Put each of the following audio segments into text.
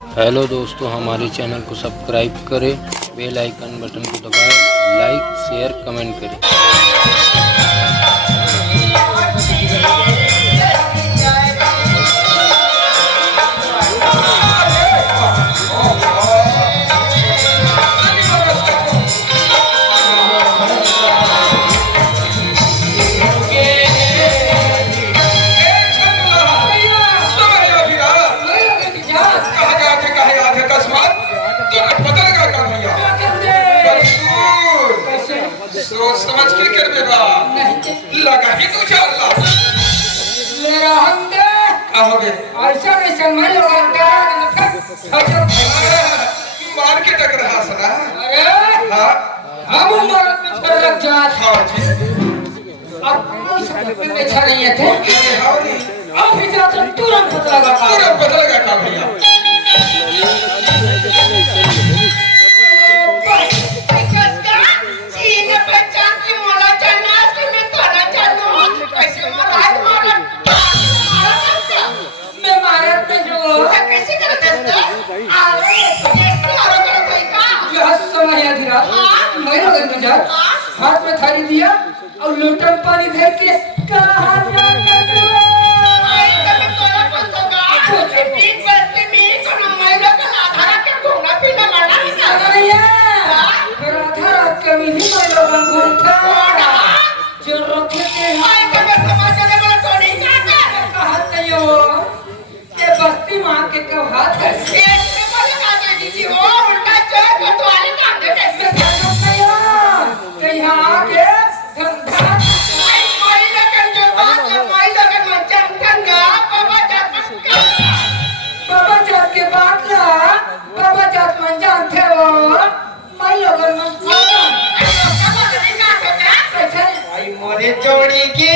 Hello दोस्तों, हमारे channel को सब्सक्राइब करें, बेल आइकन बटन को दबाएं, लाइक शेयर कमेंट करें। सोच समझ के कर बेबा लगा ही तू चल मेरा हम दे कहोगे ऐसा ऐसा मैं लोग मार के टक रहा सना। अरे हां हम उम्र में लग जात हां जी अब उस में छड़िए थे अरे हां अब भी जाकर तुरंत पता लगा तुरंत बदल गया का भैया हाथ में थाली दिया और लोटा में पानी भर के बस्ती मां के क्यों हाथ है जोड़ी के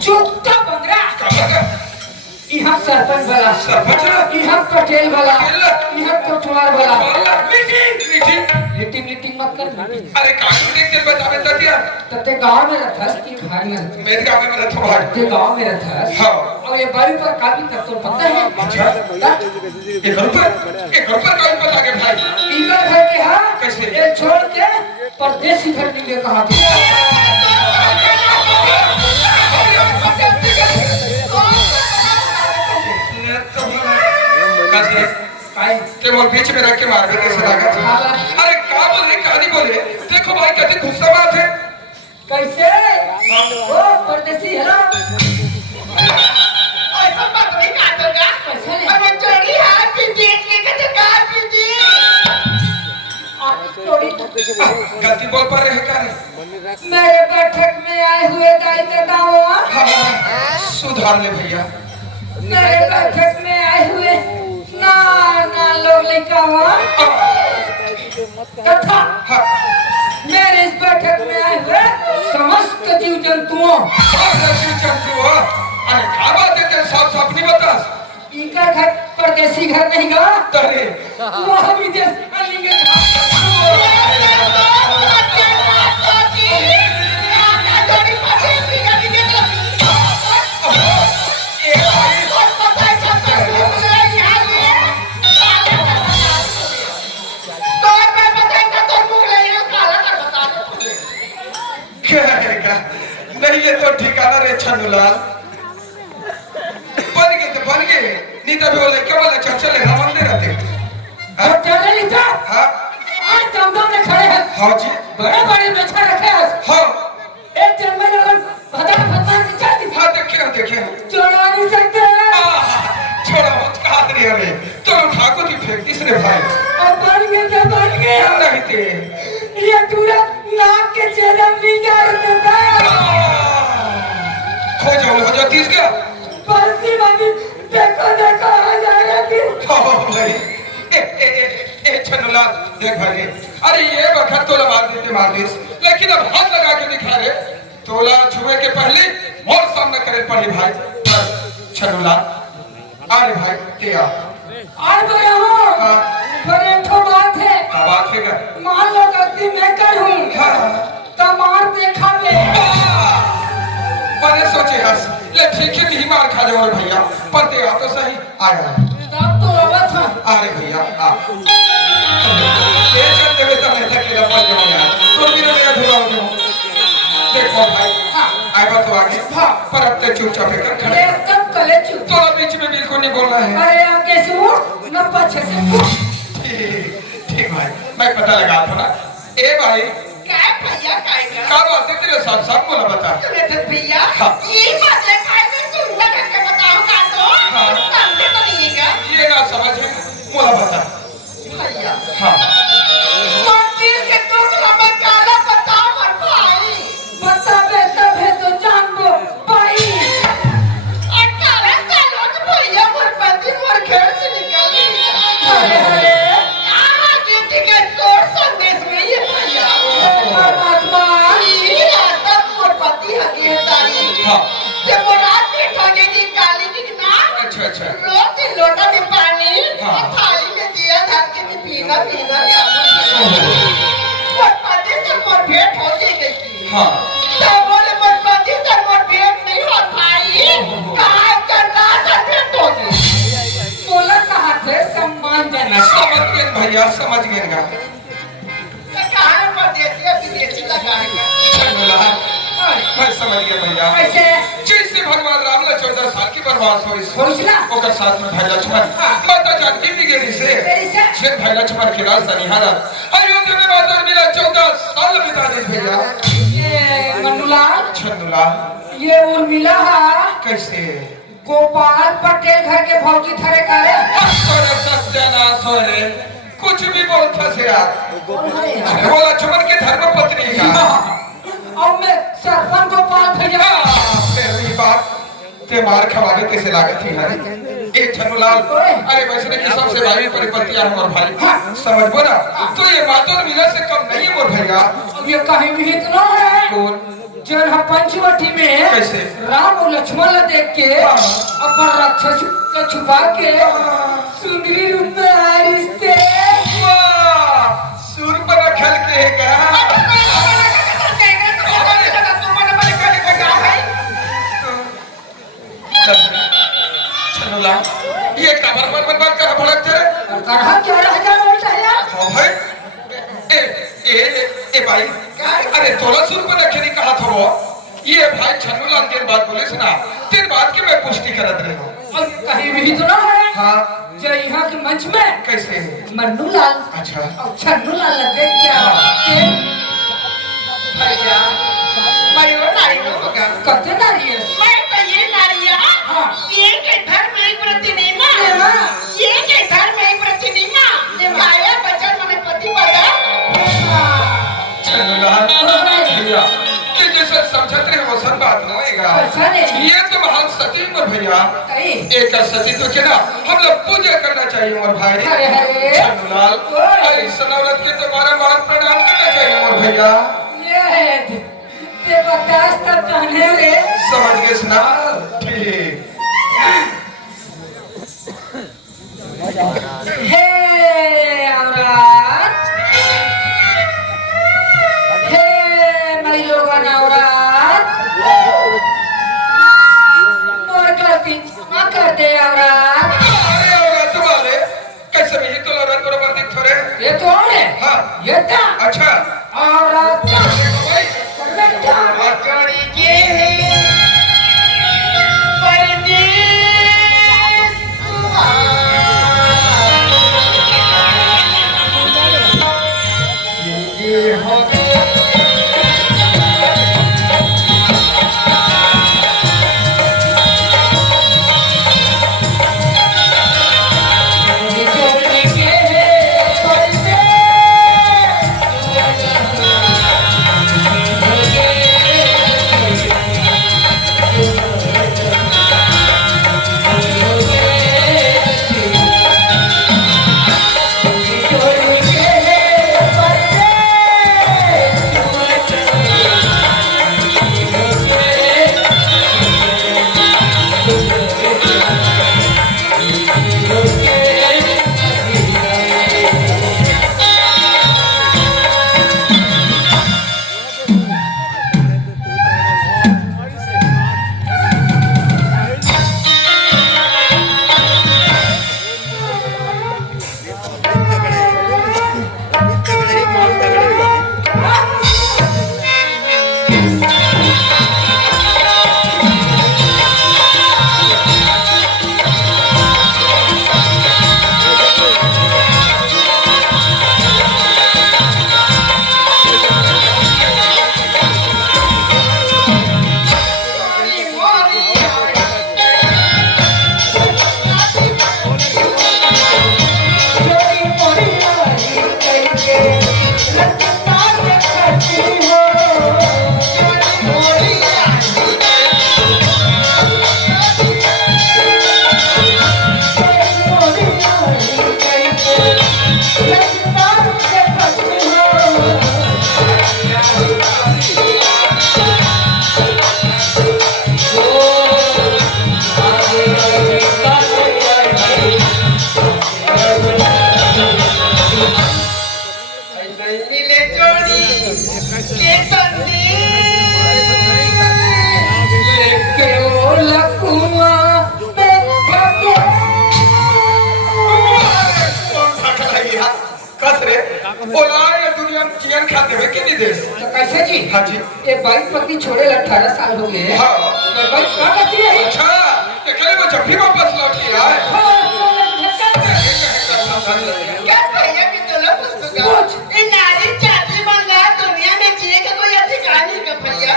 चुपचाप यहाँ सरपंच वाला यहाँ पटेल वाला यहाँ कोटवार वाला मीटिंग मत कर। अरे कानून देख के बतावे ततिया तते गांव में रहता कि घर में मेरे गांव में रहता भाई ते गांव में रहता हां और ये बारी पर काफी तक तो पता है ये घर पर कोई पता के भाई इधर घर के हां कैसे ये छोड़ के परदेसी घर के लिए कहा के मोर बीच में रख के मार देते सदागत। अरे का बोले कहानी बोले देखो भाई कितनी गुस्सा बात है कैसे ओ परदेसी है ना ऐसा बात नहीं काटोगा कैसे अरे चोरी हाथ की देख के कहते कार की दी थोड़ी गलती बोल पा रहे का मेरे बैठक में आए हुए दायित्व दावा सुधार ले भैया मेरे बैठक में आए हुए ना लोग लिखा हुआ तथा मेरे इस बैठक में आए हुए समस्त जीव जंतुओं अरे क्या बात है तेरे साफ साफ नहीं बता इनका घर परदेसी घर नहीं गा अरे वह विदेश नहीं ये तो ठिकाना रे छनुलाल बन गए नहीं तो बोले क्या बोले चर्चा ले मंदिर रहते चले लिखा हाँ आज दमदम में खड़े हैं हाँ जी बड़े बड़े बच्चा रखे हैं हाँ एक जन्म में लोग भगवान की चलती हाँ देखे चोरा नहीं सकते छोड़ा मत कहा तेरी हमें तो ठाकुर की फेंक किसने भाई और बन गए नहीं थे ये पूरा नाक के चेहरे में कर देता खो जाओ तीसरा बस्ती वाली देखो आ जा रही भाई ए छनुलाल देख भाई अरे ये वक्त तोला मार दी लेकिन अब हाथ लगा के दिखा रहे तोला छुए के पहले मोर सामने करे पड़ी भाई छनुलाल अरे भाई क्या आज तो यहाँ पर एक ठो बात है क्या बात है मान लो गलती मैं कर हूँ हाँ तमार देखा ले सीखे नहीं मार खा जाओ भैया, पर ते आ तो सही आया। तब तो आवत था। अरे भैया आ ये चलते हुए तो मैं थकेला पड़ जाऊं यार, तो भी ना मेरा धुला हो जाऊं। देखो भाई आया तो आगे, पर अब तक चुपचाप कर खड़े। एकदम कले चुप। तो बीच में बिल्कुल नहीं बोलना है। अरे आगे से उठ, न पीछे से उठ। ठीक भाई, मैं पता लगा था ना। ए भाई काय भैया काय का कारो आते तेरे साथ साथ बोला बता। सुने तो भैया हाँ। ये बात है काय में सुनना करके बताओ का तो हाँ। समझे तो नहीं है क्या ये ना समझ में बोला बता। भैया हाँ मंदिर के टुकड़ा में काला बताओ मर भाई बताबे तबे तो जानबो भाई। और काला काला तो भैया मोर पति मोर घर से निकल अरे गई अरे कहाँ ड्यूटी के सोर संदेश में ये भैया परमात्मा ये रास्ता मोर पति हगे तारी हाँ जब वो रात में ठगे दी काली की ना अच्छा अच्छा रोज लोटा में पानी हाँ। और थाली में दिया धर के भी पीना पीना मोर पति से मोर भेंट हो गई हाँ तब बोले मोर पति से मोर भेंट नहीं हो भाई कहाँ करना से भेंट हो गई बोला कहाँ थे सम्मानजनक। समझ गए भैया, समझ गए ना। तो कहाँ परदेसी विदेशी लगाएगा चंदुलाल मैं समझ गया भैया। कैसे जैसे भगवान राम ने 14 साल की वनवास हो इस होइसला? ओकर साथ में भाई लक्ष्मण माता जानकी भी गेली से तेरी से छे भाई लक्ष्मण की राजधानी हारत अयोध्या में माता मिला 14 साल बिता दी भैया। ये मनुलाल चंदुलाल ये उर्मिला है कैसे गोपाल पटेल घर के भौजी थरे करे। सोरे सत्यानाश हो रे, कुछ भी बोलता से यार। अरे वो लक्ष्मण के धर्म पत्नी का और मैं सरपंच गोपाल भैया पहली बात ते मार खवाने कैसे लागत थी हरे एक चंदुलाल। अरे वैसे नहीं सबसे भाई परिपत्तियां हम और भाई समझ ना, तो ये मातों मिला से कम नहीं है मोर भैया। अब ये कहीं भी इतना है कौन जन हम पंचवटी में कैसे? राम और लक्ष्मण ला देख के अपन राक्षस को छुपा के सुंदरी रूप में आरिस थे। वाह सुर पर खेल के है क्या चंदुलाल ये कबर पर बात कर भड़क थे कहा 11,000 वोट चाहिए। हाँ भाई ए भाई अरे तोला सुर पर रखे नहीं कहा था वो ये भाई चंदुलाल के बात बोले सुना तेरे बात की मैं पुष्टि करत रही हूँ। और कहीं भी इतना है हाँ जो यहाँ के मंच में कैसे मन्नूलाल अच्छा और छन्नूलाल लगे क्या भैया मयूर नारी को होगा कते नारी है। मैं तो ये नारिया हाँ। ये के धर्म में प्रति नहीं ना लेवा। ये के धर्म में प्रति नहीं ना लेवा। आया बचन मने पति पदा चंदुलाल भैया ये जैसे समझत रहे वो सब बात होएगा। ऐसा नहीं ये तो महान सती मोर भैया कहीं एक सती तो क्या ना हम लोग पूजा करना चाहिए मोर भाई अरे अरे चंदुलाल अरे इस नवरत के तो बारंबार प्रणाम करना चाहिए मोर भैया। ये ते बतास तब कहने रे समझ गए सुना ठीक हे औरत हे मेरी लोगन औरत मोर गलती क्षमा कर दे औरत। अरे औरत वाले कैसे भी तो औरत बराबर दिख थोड़े ये तो और है हाँ ये था अच्छा औरत भाई बेटा अकड़ी के परदेस ये हो के कैसे जी? हाँ जी। ये बाइक पत्नी छोड़े 18 साल हो गए। हाँ। बाइक कहाँ करती है? अच्छा, ये कल वो जब भी वापस लौट के आए। क्या भैया की तलब पुस्तक ये नारी जाति बंगा दुनिया में जिए का कोई अधिकार नहीं का भैया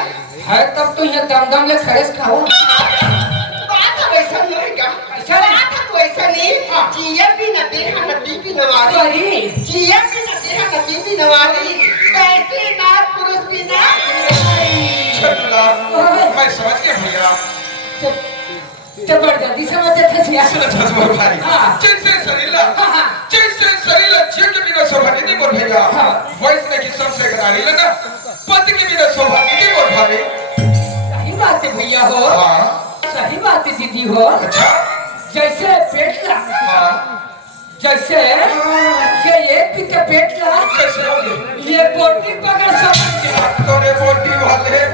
है तब तो ये दम ले खड़े खाओ। बात है वैसा नहीं का बात है वैसा नहीं जिया भी न देखा नदी भी नवारी अरे जिया भी न देखा नदी भी नवारी कैसे नार पुरुष भी ना मैं समझ गया भैया। जबरदस्ती समझ थे सिया। जजमर भाई। हाँ। जैसे शरीला जीव के बिना सौभाग्य नहीं बोल भैया। वैसे की सबसे गनारी लेना पति के बिना सौभाग्य नहीं बोल भाई। सही बात है भैया हो। हाँ। सही बात है दीदी हो। अच्छा। जैसे पेट ला। हाँ। जैसे ये एक भी का पेट ला। कैसे हो गए? ये बोटी पकड़ सकते। तोरे बोटी वाले।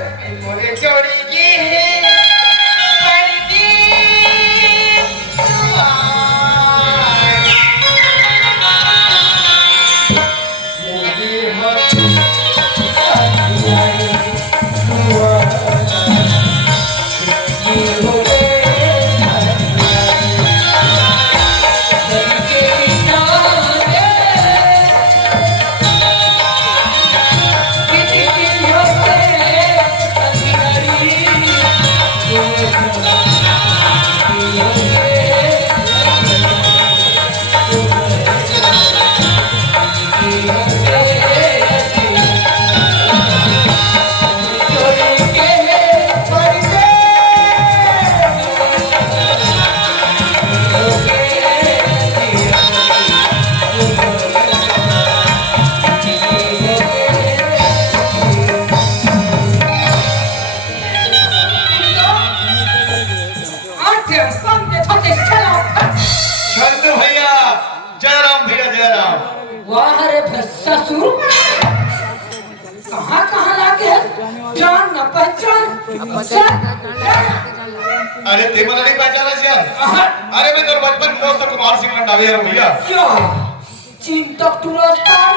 मोरे जोड़ी की है ससुर कहाँ कहाँ लाके जान न पहचान। अरे ते मला नहीं पहचाना यार। अरे मैं तो बचपन में दोस्त कुमार सिंह रंधावे यार भैया। क्या चिंतक तुरस्कार।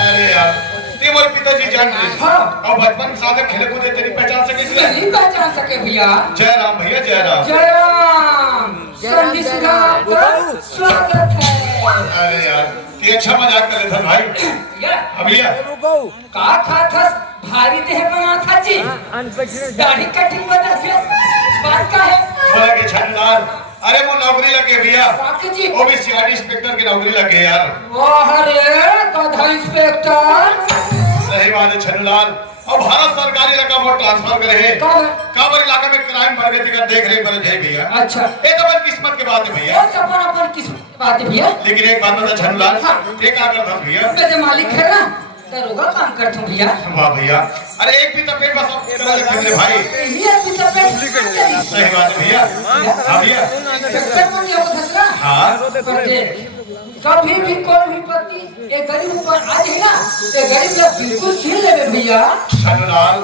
अरे यार ते मोर पिताजी जान रहे। हाँ। और बचपन के साथ खेले कूदे तेरी पहचान सके इसलिए नहीं पहचान सके भैया। जय राम भैया जय राम। जय राम। संदिशा का स्वागत है। अरे यार ते अच्छा मजाक कर लेता भाई। भैया का खा था भारी देह बना था जी। दाढ़ी कटिंग बना दिया बात का है। बोला कि छनदार अरे वो नौकरी लगे भैया। काकी जी वो भी सीआईडी इंस्पेक्टर की नौकरी लगे यार। वाह रे गधा इंस्पेक्टर। सही बात है छनलाल। और भारत सरकारी रकम और ट्रांसफर करे है। काबर इलाका में क्राइम बढ़ गई का देख रेख करे भैया। अच्छा ये तो बस किस्मत की बात है भैया। वो अपन अपन किस्मत की बात है भैया। लेकिन एक बात बता छनलाल ये क्या करता भैया? मेरे मालिक है ना दरोगा काम करता हूँ भैया। वाह भैया। अरे एक भी तपेट बस करा लगते मेरे भाई। ये भी तपेट सही बात है भैया। हाँ भैया। इंस्पेक्टर को नहीं होगा धसरा। हाँ कभी भी कोई भी पति एक गरीब ऊपर आ जाए ना ये गरीब लोग बिल्कुल छीन लेवे भैया। छनलाल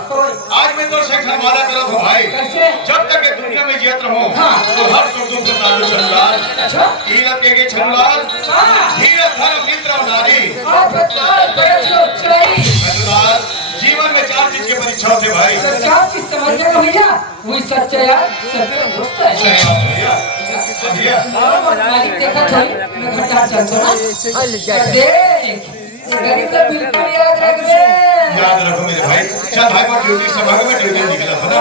आज मैं तो सेक्शन वादा करा था भाई। कैसे? जब तक ये दुनिया में जियत रहूं हाँ। तो हर सुख दुख को साथ छनलाल। अच्छा ईरत के छनलाल हाँ धीरज धर्म मित्र और नारी आप बताओ बड़े जो चाहिए छनलाल जीवन जीवन में 4 चीज की परीक्षा होती है भाई। तो 4 चीज समझ गए भैया, वही सच्चा यार सत्य दोस्त है। सही बात है भैया। भैया मालिक देखा था मैं घटा चलता ना देख गरीब का बिल्कुल याद रख ले। याद रखो मेरे भाई। चल भाई मैं ड्यूटी से भाग में ड्यूटी निकला था ना।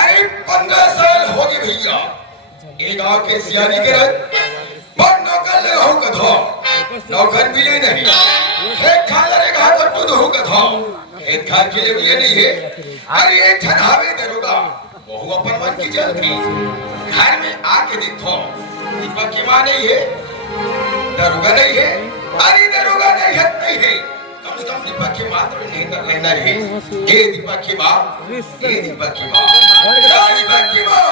अरे 15 साल हो गए भैया एक आके सियानी के पर नौकर लगा हो कथो नौकर मिले नहीं एक खाला रे घाट पर तू हो कथो एक खाल के लिए ये नहीं है अरे ये छनावे दरोगा बहु अपन मन की चलती घर में आके देखो दीपक की मां नहीं है दरोगा नहीं है अरे दरोगा नहीं है कम से कम दीपक की मां तो नहीं कर लेना है ये दीपक की मां ये दीपक की मां दीपक की मां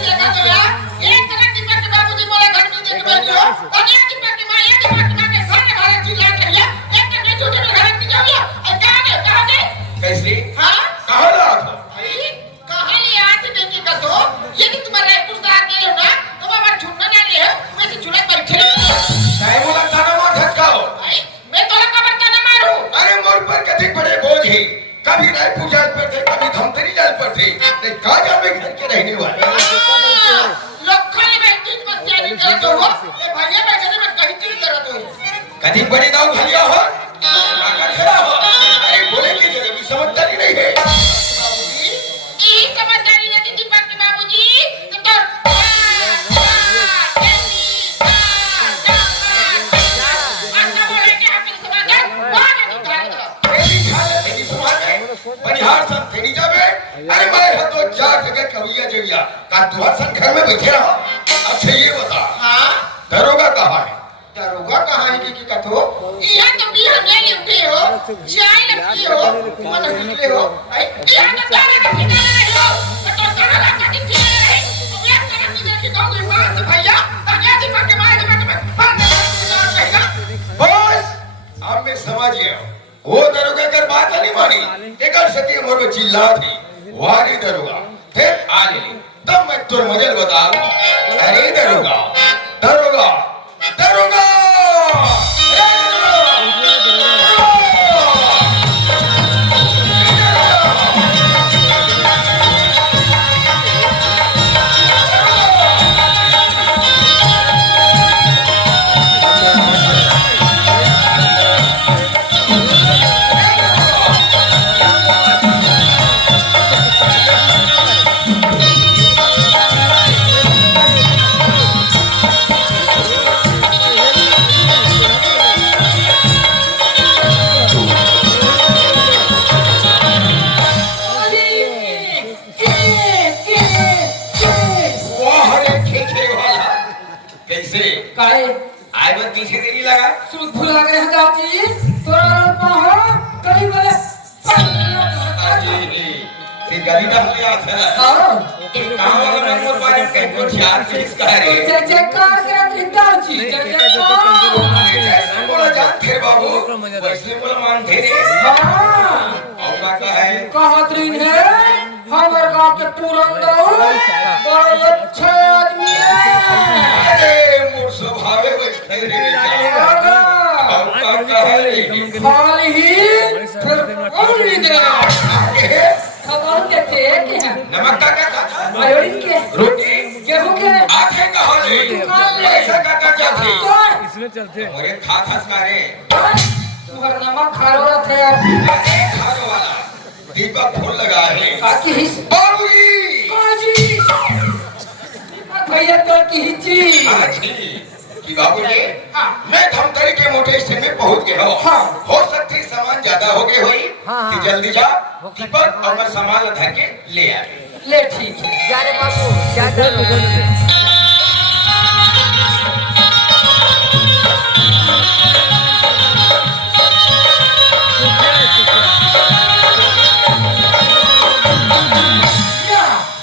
देखा तो यार एक तरह दीपक के बाबूजी बोले घर में देख बैठो और ये दीपक की मां के घर में चिल्ला रही है एक तरह छोटे में घर में जाओ और कहां गए नहीं का जावे घर के रहने वाले लखन में तीन बच्चे निकल तो हो ए भैया बैठे मैं कहीं चीज करत हूं कभी बड़ी दाव भलिया हो आकर खड़ा हो अरे बोले की जगह भी समझदारी नहीं है बाबूजी ई समझदारी नहीं दीपक के बाबूजी तो बनिहार सब थेनी जावे अरे मैं तो जा जगह कविया जविया का तुहर सन घर में बैठे रहो अच्छा ये बता हां दरोगा कहाँ है दरोगा कहाँ है कि कथो यहाँ तो भी हम ले उठे हो चाय लगती हो मन निकले हो यहाँ तो तारा का ठिकाना नहीं हो तो तारा का ठिकाना नहीं तो ये तारा की देखी तो कोई बात भैया ताकि दीपक के मारे में बात कहेगा बस अब मैं समझ गया वो दरोगा कर बात नहीं मानी तेकर सती मोर में चिल्ला थी वारी दरोगा फिर आ गई तब मैं तुर मजल बताऊं अरे दरोगा दरोगा दरोगा काहे आज बस पीछे देरी लगा सूद भुला गए हैं दादी तोरा रोपा हो कई बड़े ते गली डाल लिया था आओ कहां वाला नंबर पर के कुछ यार से इसका रे चेक कर के दिखता जी चेक कर बोला जान थे बाबू वैसे बोला मान थे रे हां और का है कहत रही है हमर गांव के तुरंत बड़े अच्छे आदमी है अरे मोर स्वभावे वैसे रे और का है खाली ही फिर कौन ली दे खबर देते कि नमक का आयोडीन के रोटी गेहूं के आंखें कहां ले ऐसा का क्या थी इसमें चलते अरे खा खस का रे तुम्हारा नमक खारो थे अरे खारो वाला दीपक फूल लगा है बाकी हिस बाबूजी काजी भैया तो की हिची अच्छी कि बाबूजी मैं धमतरी के मोटे स्टेशन में पहुंच गया हूं हो सकती सामान ज्यादा हो गए होई कि जल्दी जा दीपक और मैं सामान धर के ले आ ले ठीक है जा रे बाबू क्या कर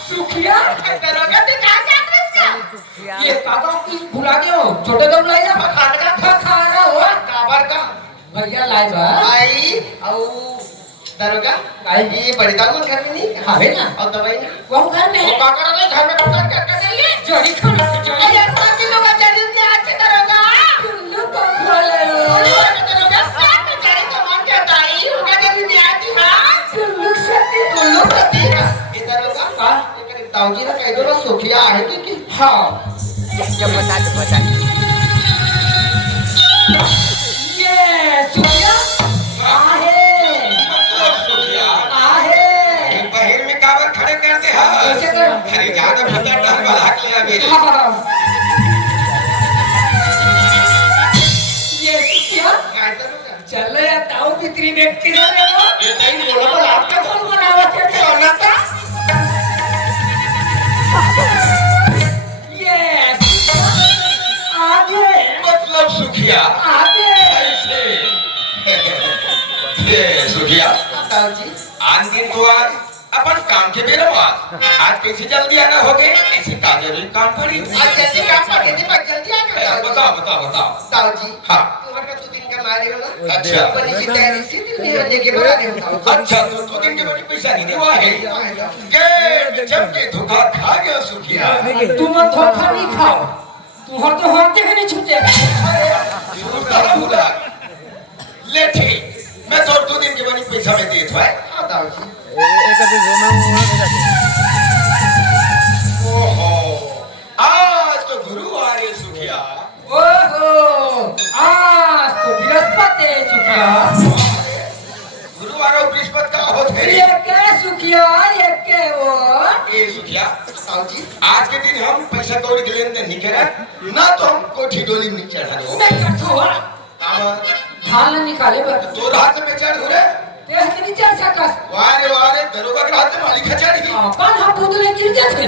सुखिया दरोगा ते कहां से आता ये काका की भुला गए हो छोटे दम लाइया खाना हो काबर का भैया लाई बा आई औ दरोगा ये बड़ी दाल घर में नहीं हावे ना और दवाई ना वो घर में वो काकर ने घर में पकड़ कर देंगे जड़ी खाना जड़ी अरे साथी लोग जल्दी से आज से दरोगा कुल्लू तो खोले दरोगा साथ में जारी तो मान के बताई उनका जल्दी नहीं आती हां कुल्लू सती कुल्लू सती ये दरोगा हां एक ताऊजी ने कह दो सुखिया है कि हां जब बता ये सुखिया आहे आहे बाहर में काबर खड़े कर दे हां कैसे कर अरे ज्यादा भीतर डाल वाला हक लिया मेरे ये सुखिया चलो या ताऊ बिक्री में किधर है वो ये नहीं बोला तो आपका कौन बनावत है सोना का ये आगे मतलब सुखिया आगे ऐसे ये सुखिया ताऊजी आज दिन तो आज अपन काम के बेरा आज कैसे जल्दी आना हो गए ऐसे का जरूरी काम पड़ी आज जैसे काम पड़े थे पर जल्दी आ गया बताओ बताओ बताओ ताऊजी हाँ तुम्हारा तो दिन का मारे होगा अच्छा पर इसी तैयारी से दिन में लेके बड़ा दे ताऊजी अच्छा तो दिन के बाद पैसा नहीं देवा है के जब के धोखा खा गया सुखिया तुम धोखा नहीं खाओ तुम्हारे तो होते हैं नहीं छूटे सुनता हुआ ले ठीक मैं तो 2 दिन के बाद पैसा में दे था हाँ ताऊजी एक दिन गुरुवार और बृहस्पति का होते ये के सुखिया ये के वो ए सुखिया साहू जी आज के दिन हम पैसा कौड़ी के लेन देन नहीं करे ना तो हम कोठी डोली में चढ़ा दो मैं कठो धान निकाले बस तो रात में चढ़ हो रे ते के नीचे सकस वारे दरोगा के हाथ में मालिक चढ़ी अपन हम बुदले गिर जाते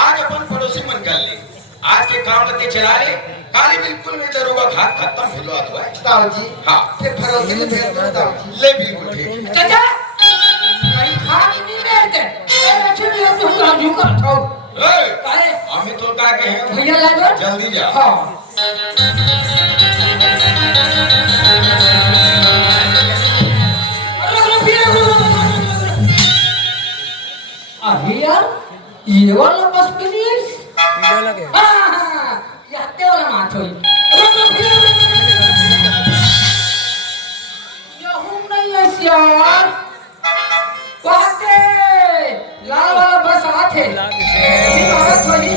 आज अपन पड़ोसी मन कर ले आज के काम लगे चला रे काली बिल्कुल में दरोगा घाट खत्म हिलवा दो ताऊ जी हां फिर भरोसे ले भेज दो ताऊ जी ले बिल्कुल ठीक चाचा कहीं खाक नहीं देते अरे चलिए तो हम झुक उठो ए काहे हमें तो का के हैं भैया ला दो जल्दी जा हां अरे यार ये वाला बस फिनिश वीडियो लगे याते वाला माथ होई यहूं नहीं है यार वाते लाल वाला बस आथे औरत होई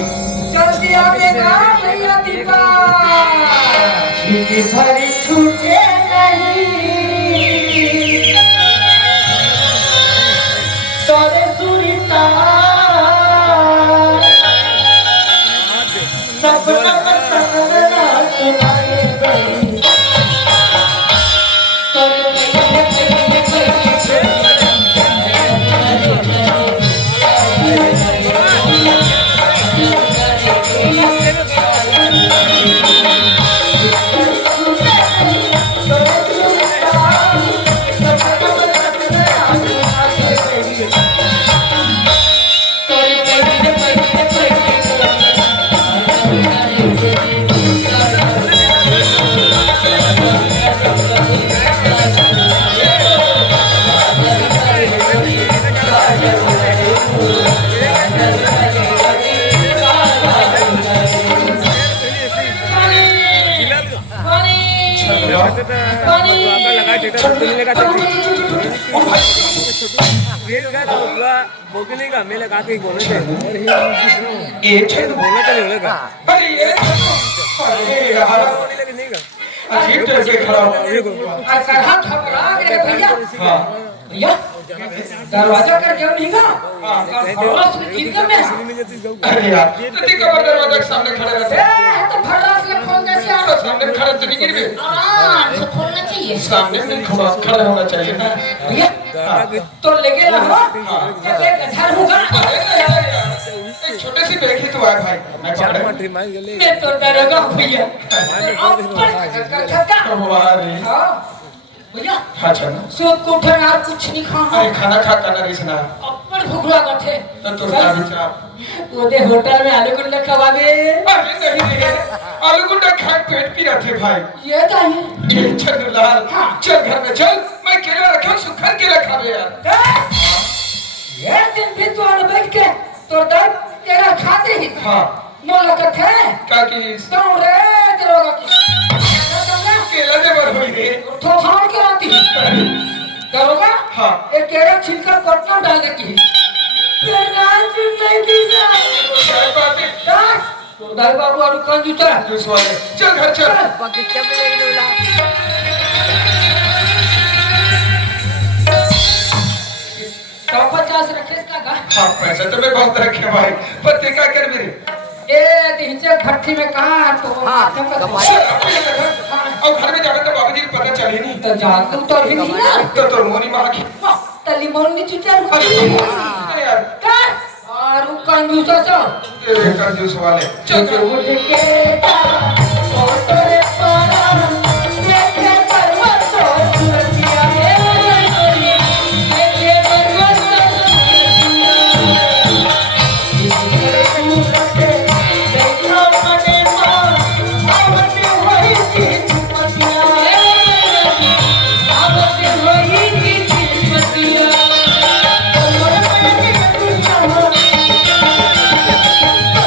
जल्दी आवेगा भैया दीपा छीटी भरी छूटे नहीं तोरे सुरीता सपना सपना सुनाए गई बोलने का मेले का के बोले थे ये छेद बोलने का नहीं होगा अरे ये अरे यार नहीं का अजीब तरह से खड़ा हो अरे हाथ घबरा गए भैया हां भैया दरवाजा कर क्यों नहीं का और उसमें किधर में अरे यार तो ठीक है दरवाजे के सामने खड़े रहते तो फटास से खोल कैसे आ तो सामने खड़े तो नहीं गिरवे हां तो खोलना चाहिए सामने में खड़ा होना चाहिए ना भैया तो लेके रहो ये घर होगा एक छोटे सी बैग ही तो आया भाई मैं पकड़े मैं तो डरेगा भैया ऊपर वाह रे हां भैया अच्छा ना सूप को उठना कुछ नहीं खाना अरे खाना खा करना रिसना अपर भूख लगा थे तो का विचार वो दे होटल में आलू गुंडा खवा दे अरे नहीं रे आलू गुंडा खा पेट पी रहे थे भाई ये चाहिए ये चंदलाल चल घर में चल मैं केला रखा हूं सुखर केला खा ले यार ये दिन भी तो आने बैठ के तो दर्द तेरा खाते ही हां मोला कथे का की तो रे तेरा की केला दे बर होई रे तो खान के आती करोगा हां एक केला छिलका पटना डाल दे की फिर रात नहीं दीजा क्या बात है तो दाई बाबू और कंजूस है जूस वाले चल घर चल बाकी चपले लोला तो 50 रखे इसका हां पैसा तो मैं बहुत रखे भाई पत्ते का कर मेरे ए दीचे भट्टी में कहां तो हाँ, और घर में जाकर तो बाबूजी को पता चले नहीं तो जा तुम तो ही नहीं ना तो मोनी मां की तली मोन नहीं चुचर अरे यार का और कंजूसा सो तेरे कंजूस वाले चल जो उठ के था ओ तोरे पारा देखे परवत तो सुरतिया है देखे परवत तो सुरतिया देखो मने मां आवत होई की चुपतिया है आवत होई की चुपतिया मोर मन के दुनिया हो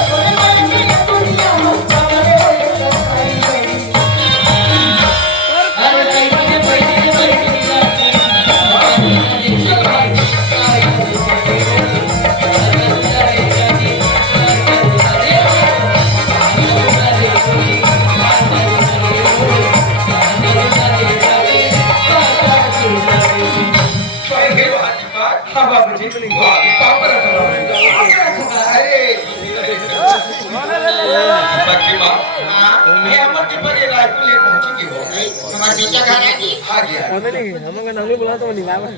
मोर मन के दुनिया हो हाँ बाबूजी पाँव पर रखो अरे बाकी माँ ये हमर के पर ये रायपुर ले पहुंची की हो हमारे बेटा घर आ गई आ गया और नहीं हम लोग नाम बोला तो नहीं आवा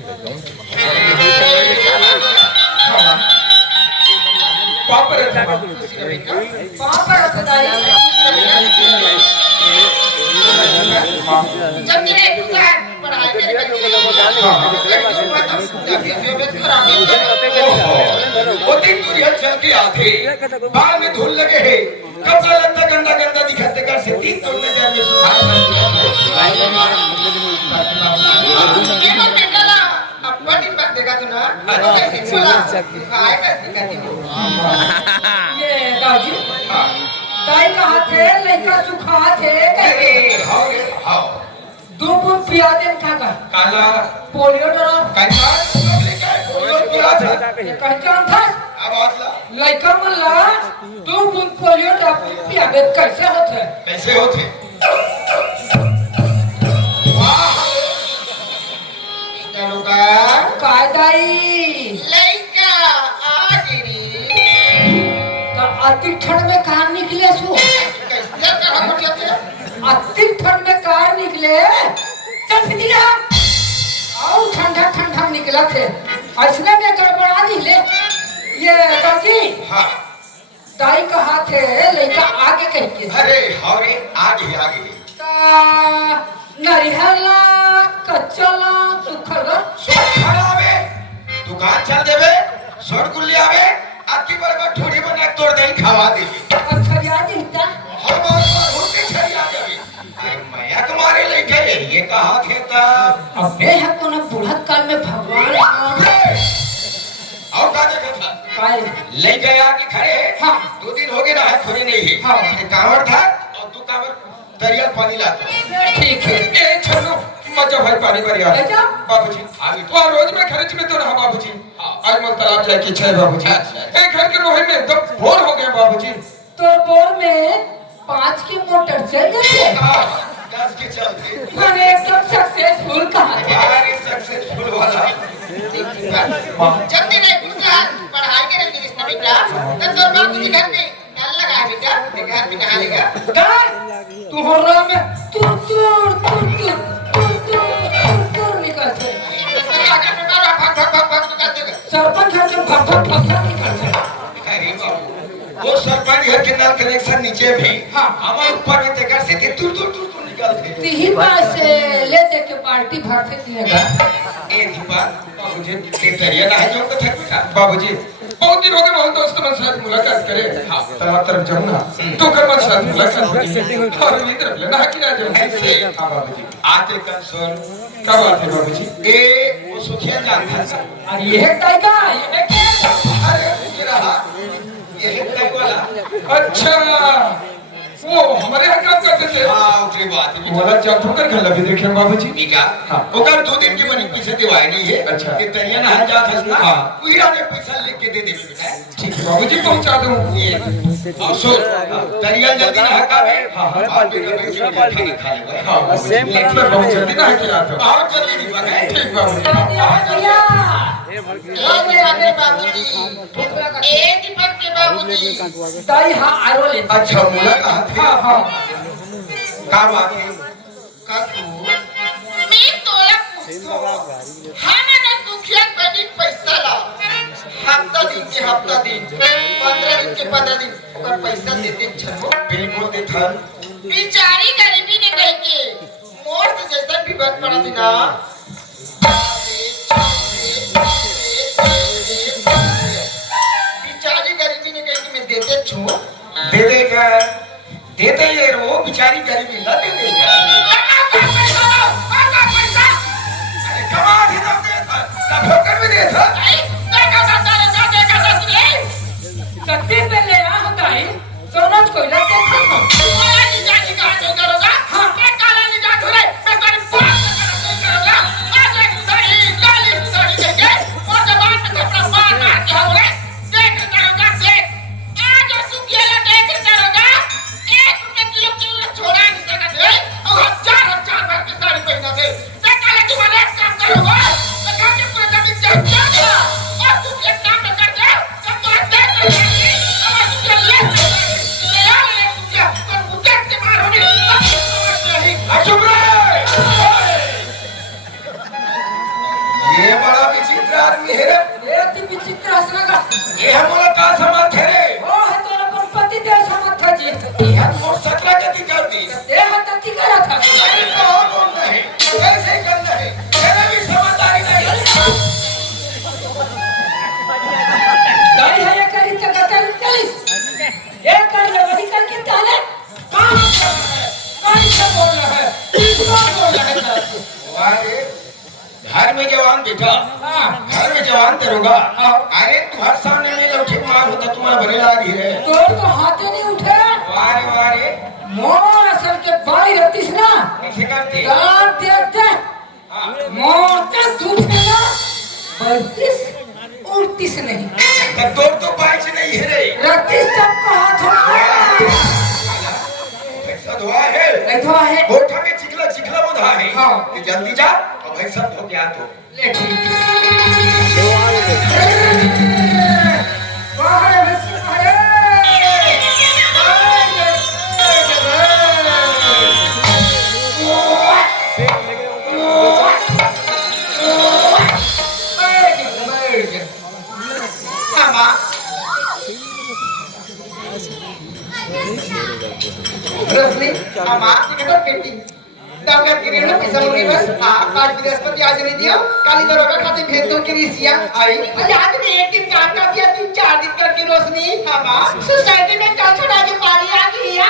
पाँव पर रखो पाँव पर रख दाई जब तेरे पुकार पढ़ाई करके वो दिन तुझे चल के आते बाल में धूल लगे है कपड़ा लगता गंदा गंदा दिखाते कर से तीन तोड़ने जाए में सुधार ये मत बेटा अपना दिन बात देखा तू ना कैसे बोला काय करती ये दादी दाई कहा थे लड़का सुखा थे अरे हाउ रे हाउ 2 बूंद पिया देन खाकर काला पोलियो डरा कैसा लेके पोलियो पिला था कहचान था अब आतला लड़का मल्ला 2 बूंद पोलियो डरा पिया दे कैसे होते कैसे होते वाह का काय दाई लड़का आ गई तो अति ठंड में कार निकले सो कैसे कहा मतलब अति ठंड में कार निकले चल दिया आओ ठंडा ठंडा निकला थे ऐसने में गड़बड़ा निकले ये दादी हाँ दाई कहा थे लड़का आगे कह के अरे हाउ रे आगे आगे नरिहला कच्चला सुखला खड़ावे दुकान चल देवे शॉर्ट गुल्ली आवे आपकी बरबर ठोड़ी बना तोड़ दे खावा दे अच्छा याद हिता हर बार होके छरिया जावे अरे मैं तुम्हारे लेके ये कहा थे तब अबे है कोना बुढ़त काल में भगवान और का देखा था काय ले गया कि खड़े हाँ 2 दिन हो गए ना है थोड़ी नहीं है हाँ एक कांवड़ था और 2 कांवड़ दरिया पानी लाते ठीक है ए छोड़ो मजा भाई पानी भर यार अच्छा बाबूजी आगे तो रोज में खर्च में तो रहा बाबूजी आज मत तालाब जाके छे बाबूजी एक घर के रोहे में एकदम बोर हो गए बाबूजी तो बोर में 5 की मोटर चल जाते 10 के चलते मैंने एकदम सक्सेसफुल कहा यार सक्सेसफुल वाला जब तेरे पुकार पढ़ाई करके रिश्ता बेटा तो तोर बाप के घर में नल लगा बेटा घर में कहां लेगा गाय तू हो रहा में तुर निकलते सरपंच घर में भग निकलते अरे बाबू वो सरपंच घर के नल कनेक्शन नीचे भी हाँ हमारे ऊपर में तेकर से तुर निकलते तीही पास से ले दे के पार्टी भरते दिएगा ए दीपा बाबूजी ते तरिया ना है जो को थक बेटा बाबूजी बहुत दिन हो गए बहुत दोस्त मन साथ मुलाकात करे हां तला तरफ जाऊं ना तो कर मन साथ मुलाकात और इधर लेना है कि ना जाऊं ऐसे हां बाबूजी आते कंसोल क्या बात है बाबूजी ए वो सुखिया जानता है और ये है टाइगर ये क्या अरे मुझे रहा ये है टाइगर वाला अच्छा वो हमारे यहाँ काम करते थे हाँ उतरी बात है बोला जब ठोकर घर लगे देखे बाबूजी निका हाँ ओकर 2 दिन के मनी पैसे दिवाए नहीं है अच्छा ये तरिया ना जा था ना हाँ पूरा ने पैसा लेके दे दे बेटा ठीक है बाबूजी पहुंचा दूं ये और सुन तरिया जल्दी ना हकावे हाँ हाँ खाना खा ले हाँ सेम पर बहुत जल्दी ना हकी रात और जल्दी नहीं पका ठीक बाबूजी आगे आगे बाबूजी ए दीपक के बाबूजी ताई हाँ आरो ले अच्छा मुलाकात हाँ हाँ का बात है काकू मैं तोला पूछो हम ना सुखिया बनी पैसा ला हफ्ता दिन 15 दिन के 15 दिन ओकर पैसा देते छो बिल्कुल देथन बेचारी गरीबी ने कह के मोर से जैसा भी बन पड़ा दिना बेचारी गरीबी ने कह के मैं देते छो दे देगा देते ये रो बेचारी गरीबी ला दे देगा अरे कमा ही ना दे था तब होकर भी दे था कत्ती पे ले आ होता है सोनच कोयला के छोड़ा चित्र असणार ये हम बोला का समर्थ है रे हो है तोला पण पती देव समर्थाची ये मोर सकला जति कर दी देह तती करत हा अरे तो बोल रहे कैसे कर रहे तेरे भी समझदारी नहीं गाड़ी है ये करी के गतल चलिस ये कर ले वही करके चले काम गाड़ी से बोल रहा है किसको बोल रहा है अरे घर में जवान बेटा हां घर में जवान तेरोगा अरे तुम्हारे सामने में लौटी मार होता तुम्हारा भले लागी है तोर तो हाथे नहीं उठे वारे वारे मोर असल के बाई रहतीस ना कैसे करते गाल देते मोर के दूध के ना 32 38 नहीं तो बाइक नहीं है रे 38 तक का हाथ हो ऐसा दुआ है नहीं तो है गोठा में चिखला चिखला बंधा है हाँ। ये जल्दी जा और भाई सब धो के आ तो ले ठीक बाहर बस आए मामा रसली मामा टिकट पेटी दौलत के रेणु पैसा लोगे बस हां आज बृहस्पति आज नहीं दिया काली दरोगा खाते भेज दो के रिसिया आई आज में एक दिन काम का दिया 3-4 दिन करके रोशनी मामा सोसाइटी में चल छोड़ा के पारी आ गई है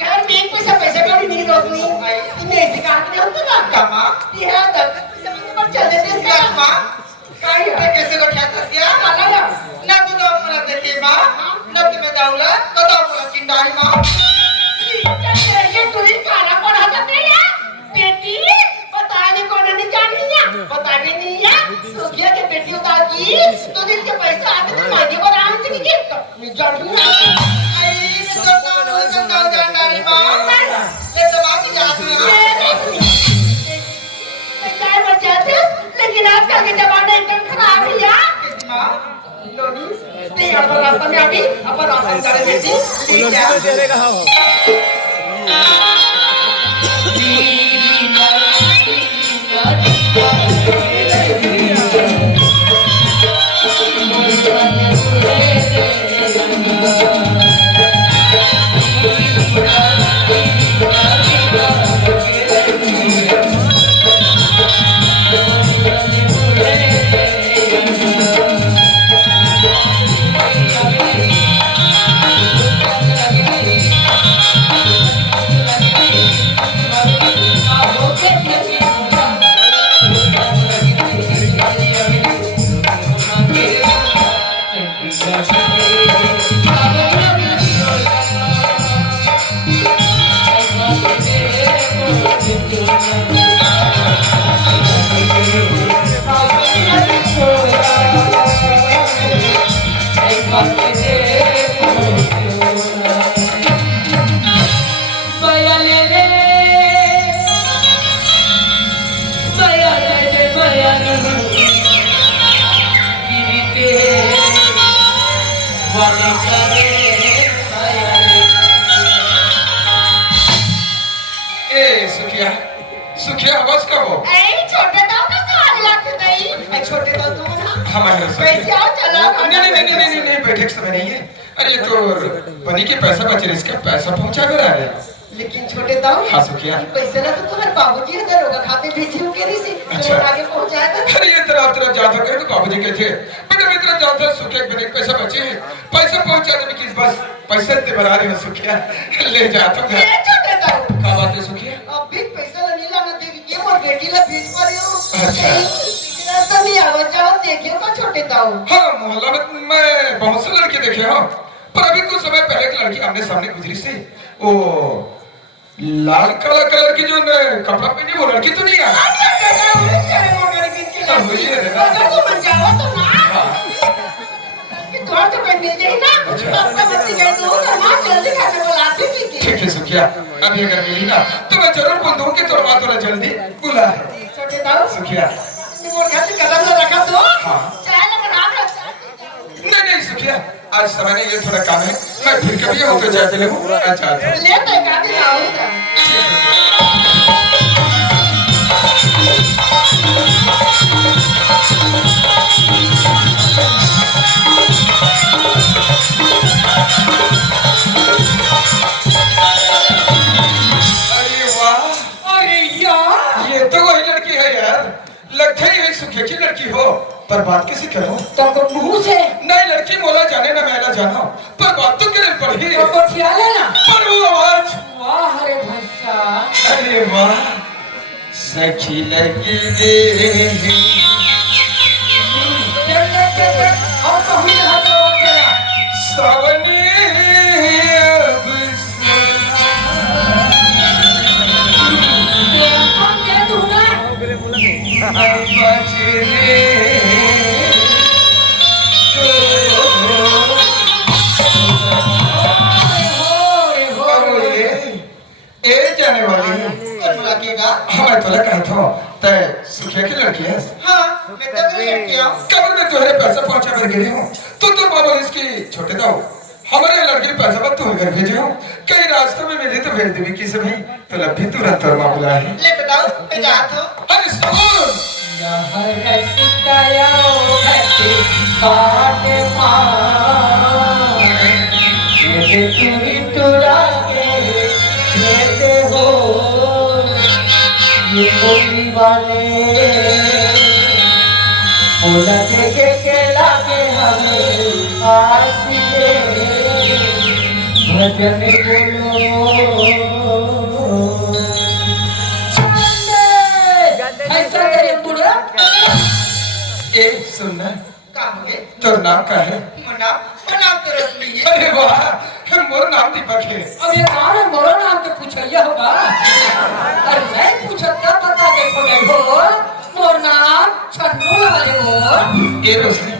घर में एक पैसा का भी नहीं रोशनी आई इन्हें ऐसे कहा कि हम तो ना मामा ये है दर्द पैसा में पर चल देते हैं मामा काई पे कैसे को क्या कर दिया माला ना तू तो अपना देती मां ना तुम्हें दाऊला तो दाऊला चिंडाई मां ये तुझे खाना पड़ा जाते हैं बेटी पता नहीं कौन नहीं जानी है पता भी नहीं है सोचिए कि बेटी उतार की तो दिन के पैसा आते तो मांगी को आराम से नहीं के मैं जानू आई तो ना जानदारी मां ले तो मां की जाती है मैं काय बचाते लेकिन आजकल के जमाना एकदम खराब है यार मां लोनी नहीं अपन रास्ता में अभी अपन रास्ता में चले बेटी तेरे कहा हो सुखिया बस कहो छोटे दाव का कहां लगते नहीं छोटे दाव तुम ना हमारे पैसे आओ चलो नहीं बैठक समय नहीं है अरे ये तो बनी के पैसा बच रहा इसका पैसा पहुंचा कर रहा है लेकिन छोटे दाव हाँ सुखिया पैसे ना तो तुम्हारे बाबूजी ने दरोगा खाते भेजे हो के नहीं से अच्छा। तो आगे पहुंचाया था अरे ये तरह जाता करे तो बाबूजी के थे बेटा मित्र जाता सुखिया बने पैसा बचे पैसा पहुंचा दे किस बस पैसे ते बना रहे हो सुखिया ले जाता हूं ये छोटे दाव क्या बात है सुखिया अब भी पैसा ना नीला ना देवी के और बेटी ला भेज पा रही हो अच्छा। रास्ता नहीं आवा जाओ देखियो का छोटे दाव हाँ मोहल्ला में मैं बहुत से लड़के देखे हो पर अभी कुछ समय पहले एक लड़की आमने सामने गुजरी से वो लाल काला कलर की जो कपड़ा पहनी वो लड़की तो नहीं है अच्छा बेटा उन्हें चले मोटर की के हाँ, वही है ना। अगर तू बन जाओ तो ना हाँ। कि तोड़ तो पहन मिल जाए ना तब तक बच्ची गई तो उधर मां जल्दी खाने बुलाती थी ठीक है सुखिया अभी अगर मिली ना तो मैं जरूर बोल दूं कि तोड़ थोड़ा जल्दी बुला है छोटे दाव सुखिया मोर घर से कदम ना रखा तो हाँ। चाय लगा रहा नहीं सुखिया आज समय नहीं ये थोड़ा काम है मैं फिर कभी होकर जाते ले अच्छा ले तो एक आदमी आऊंगा ठीक है पर बात कैसे करूं? तब तो मुंह से नहीं लड़की मोला जाने ना मैला जाना, पर बात तो करे पड़ी। तो कोठिया लेना। पर वो आवाज, वाह रे भैया, अरे वाह सखी लगी गे। और कहूँ यहाँ तो तेरा सावनी अब कौन कह दूँगा? बजने ए जाने वाली कौन बुलाएगा? हमें तो लगा था तय सुखिया की लड़की है। हाँ, मैं तो नहीं किया। कबर में तुम्हारे पैसा पहुंचा कर गई हूँ तो बाबा इसकी छोटे दो हमारे लड़की पैसा मत तुम्हें घर भेजे हो, कई रास्ते में मिली तो भेज देवी किसे भाई तो लभी तुरंत और मामला है। ले बताओ, मैं जाता हूँ। अरे सुन ये बोली वाले बोला के लागे हमें आज के भजन बोलो। ऐसा करे बुढ़ा ए सुनना कहाँ हो गए? तो नाम का है? नाम तो रख लीजिए। अरे वाह मोर नाम दीपक है। अब ये कौन है? मोरा नाम के पूछिया होगा। अरे नहीं पूछता पता देखो नहीं हो मोर नाम छन्नू वाले हो। ये रोशनी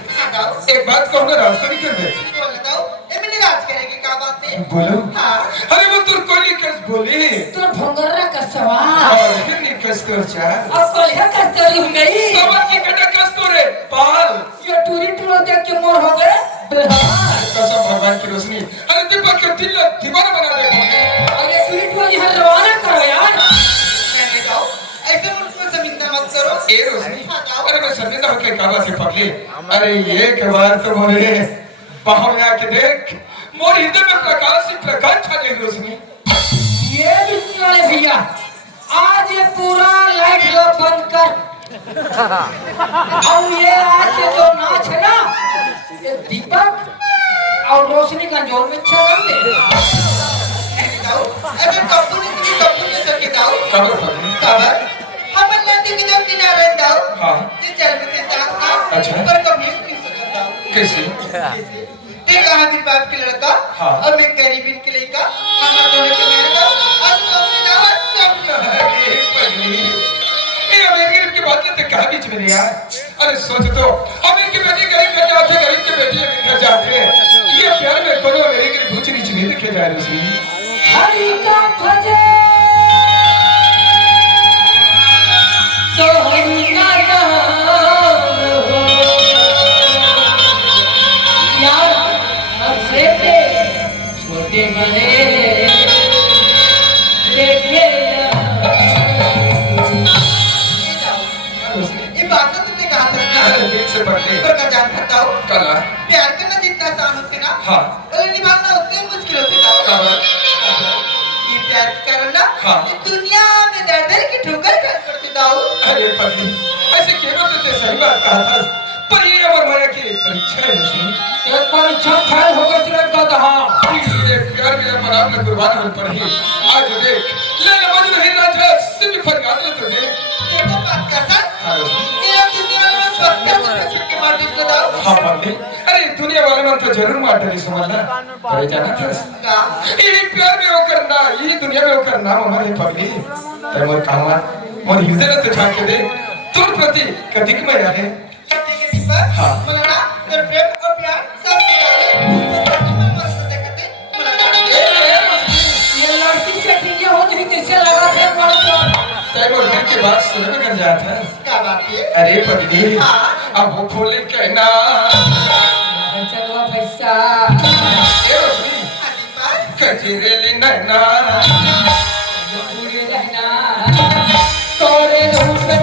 एक बात कहूँगा रास्ता नहीं कर दे। बोल बताओ, ये मैंने राज करेगी क्या बात है? बोलो। हाँ। अरे वो तुर कोई कस बोली तो भंगरा का सवाल और फिर नहीं कस कर चाह अब कोलिया का तरी हो गई। समझ की कटा कस तो रे पाल ये टूरी टूरो देख के मोर हो गए बिहार। कसम भगवान की रोशनी। अरे दीपक के दिल दीवाना बना दे बोले। अरे टूरी टूरो यहाँ रवाना करो यार। कहने जाओ, ऐसे मुल्क में जमींदार मत करो। ए रोशनी अरे मैं शर्मिंदा होकर क्या बात है पगली। अरे एक बार तो मोरे बाहों में आके देख मोर हृदय में प्रकाश ही प्रकाश छा गई रोशनी। ये बिजली वाले भैया आज ये पूरा लाइट लो बंद कर। और ये आज ये जो नाच है ना ये दीपक और रोशनी का जोर में चलन दे। कहने जाओ, अरे कपूर ने सके जाओ। कबर पगली खबर हम नदी के जो किनारे जाओ। हाँ ये चल के साथ था। अच्छा। पर कभी नहीं सकता जाओ। कैसे? ते कहा दीपक के लड़का हाँ। और मैं गरीबी के लड़का हमारा दोनों के लड़का आज तो अपने दावत सब अरे पगली ये अमीर की बात तो कहाँ बीच में नहीं आया। अरे सोच तो अमीर की बेटी गरीब घर जाते गरीब की बेटी अमीर घर जाते ये प्यार में दोनों अमीर की ऊंच नीच नहीं देखे जा रहे उसमें। हरि का भजे तो हरि का नाम हो यार हंसे पे छोटे बड़े देखे ये बात तो तुमने कहा था अरे दिल से पढ़ने पर का जान बताओ कला प्यार करना जितना आसान होते ना हाँ और निभाना उतने ही मुश्किल होते ना कबर ये प्यार करना हाँ। ये दुनिया में दर दर की ठोकर खा करते दाऊ अरे पगली ऐसे क्यों तो सही बात कहा था पर ये अमर माया की परीक्षा है उसमें। एक परीक्षा फेल हो गई तुरंत का कहा ये प्यार मेरा मराब में कुर्बान हो पड़ी आज देख ले मजनू ही राजा से भी फरियाद तो दे ये तो बात करता हाँ रोशनी। ये दुनिया में पत्थर से छुट्टी मार देते दाऊ हाँ पगली अरे दुनिया वाले मन तो जरूर मार डाली समझना पर जाना था ये प्यार में वो करना ये दुनिया में वो करना हमारे पगली ते मोर कामा मोर हृदय तो झाके दे तुर प्रति कदिक में यार है हाँ। मलना कर प्रेम और प्यार सब मिला ये लड़की से ठीक हो नहीं कैसे लगा थे ते मोर दिल की बात सुनने कर जाता है। क्या बात है अरे पगली हाँ। अब वो खोले कहना चलो पैसा ये रोशनी कजरेली नैना पूरे रहना तोरे रूप में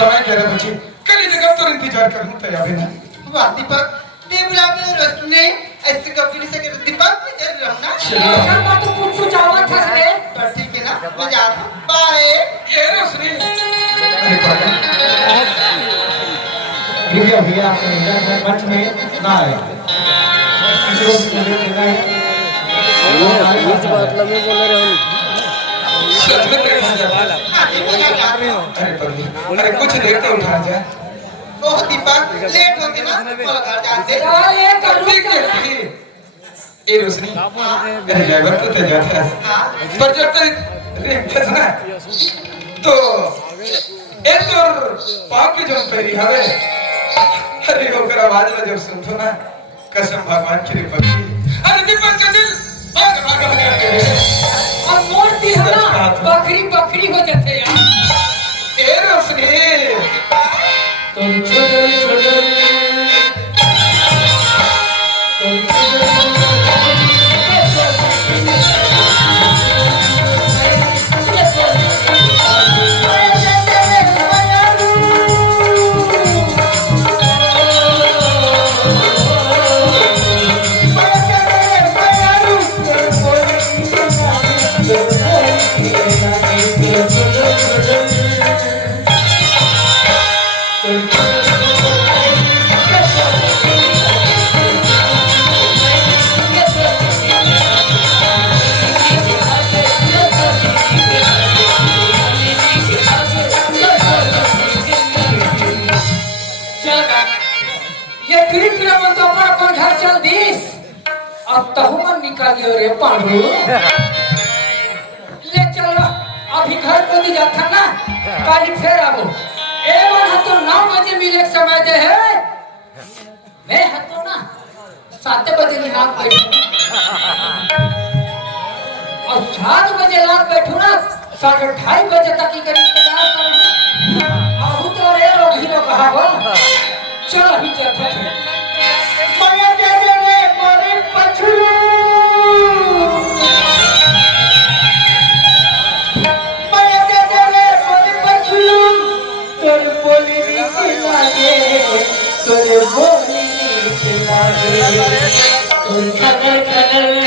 समय कह रहे बच्ची कल जगह तो इंतजार करूं तैयार है ना वाह दीपक टेबल आपने रेस्ट में ऐसे कभी से कर दीपक में चल रहा हूं ना ऐसा बात तो कुछ चावल खा रे तो ठीक है ना मैं जाता हूं बाय ये रोशनी अरे पापा भैया भैया आपने इधर मंच में ना आए किसी को मुझे देना है बीच बात में बोल रहे हैं अरे कुछ देर तो उठा जा ओह दीपक लेट हो गया ना बोल घर जाते अरे कर ठीक है ये रोशनी अरे ड्राइवर तो तैयार है पर जब तक रेखते ना तो ए तोर पाप की जम पेरी हवे अरे ओकर आवाज में जब सुनतो ना कसम भगवान की पक्की अरे दीपक का दिल भाग भाग करते और मूर्ति है ना बकरी बकरी हो जाते यार ए रोशनी तुम छोड़ अब तहुमन निकालियो रे पांडु ले चलो अभी घर को दी जाता ना काली फेर आबो ए मन तो 9 बजे मिले समय दे है मैं हतो ना 7 बजे रात बैठू और 7 बजे रात बैठू ना 2:30 बजे तक की कर इंतजार करूं आहू तो रे रोगी रो कहा बोल चलो ही चलते हैं माया दे दे रे मोरे पछलू माया दे दे रे मोरे पछलू तोर बोली नीक लागे तोर बोली नीक लागे तोर खनर खनर